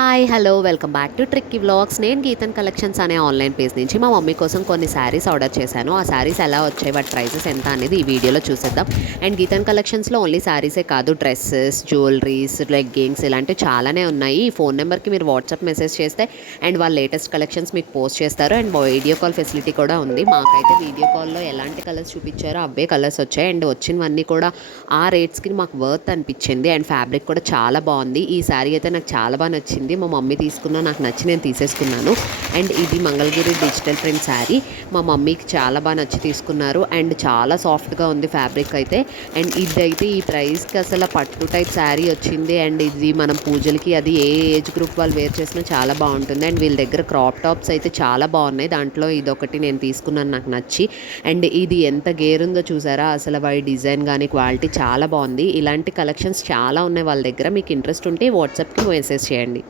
Hi hello welcome back to tricky vlogs. నేను Geethan collections అనే online page నుంచి మా మమ్మీ కోసం కొన్ని శారీస్ ఆర్డర్ చేశాను. ఆ శారీస్ ఎలా వచ్చాయి, వాటి ప్రైసెస్ ఎంత అనేది ఈ వీడియోలో చూసేద్దాం. అండ్ గీతన్ కలెక్షన్స్లో ఓన్లీ శారీసే కాదు, డ్రెస్సెస్, జ్యువెలరీస్, లెగ్గింగ్స్ ఇలాంటివి చాలానే ఉన్నాయి. ఈ ఫోన్ నెంబర్కి మీరు వాట్సాప్ మెసేజ్ చేస్తే అండ్ వాళ్ళ లేటెస్ట్ కలెక్షన్స్ మీకు పోస్ట్ చేస్తారు. అండ్ వీడియో కాల్ ఫెసిలిటీ కూడా ఉంది. మాకైతే వీడియో కాల్లో ఎలాంటి కలర్స్ చూపించారో అవే కలర్స్ వచ్చాయి. అండ్ వచ్చినవన్నీ కూడా ఆ రేట్స్కి మాకు వర్త్ అనిపించింది. అండ్ ఫ్యాబ్రిక్ కూడా చాలా బాగుంది. ఈ శారీ అయితే నాకు చాలా బాగా నచ్చింది. మా మమ్మీ తీసుకున్నా, నాకు నచ్చి నేను తీసేసుకున్నాను. అండ్ ఇది మంగళగిరి డిజిటల్ ప్రింట్ శారీ మా మమ్మీకి చాలా బాగా నచ్చి తీసుకున్నారు. అండ్ చాలా సాఫ్ట్గా ఉంది ఫ్యాబ్రిక్ అయితే. అండ్ ఇదైతే ఈ ప్రైస్కి అసలు పట్టు టైప్ శారీ వచ్చింది. అండ్ ఇది మనం పూజలకి అది ఏ ఏజ్ గ్రూప్ వాళ్ళు వేర్ చేసినా చాలా బాగుంటుంది. అండ్ వీళ్ళ దగ్గర క్రాప్ టాప్స్ అయితే చాలా బాగున్నాయి. దాంట్లో ఇదొకటి నేను తీసుకున్నాను నాకు నచ్చి. అండ్ ఇది ఎంత గేరుందో చూసారా, అసలు వాడి డిజైన్ కానీ క్వాలిటీ చాలా బాగుంది. ఇలాంటి కలెక్షన్స్ చాలా ఉన్నాయి వాళ్ళ దగ్గర. మీకు ఇంట్రెస్ట్ ఉంటే వాట్సాప్కి మెసేజ్ చేయండి.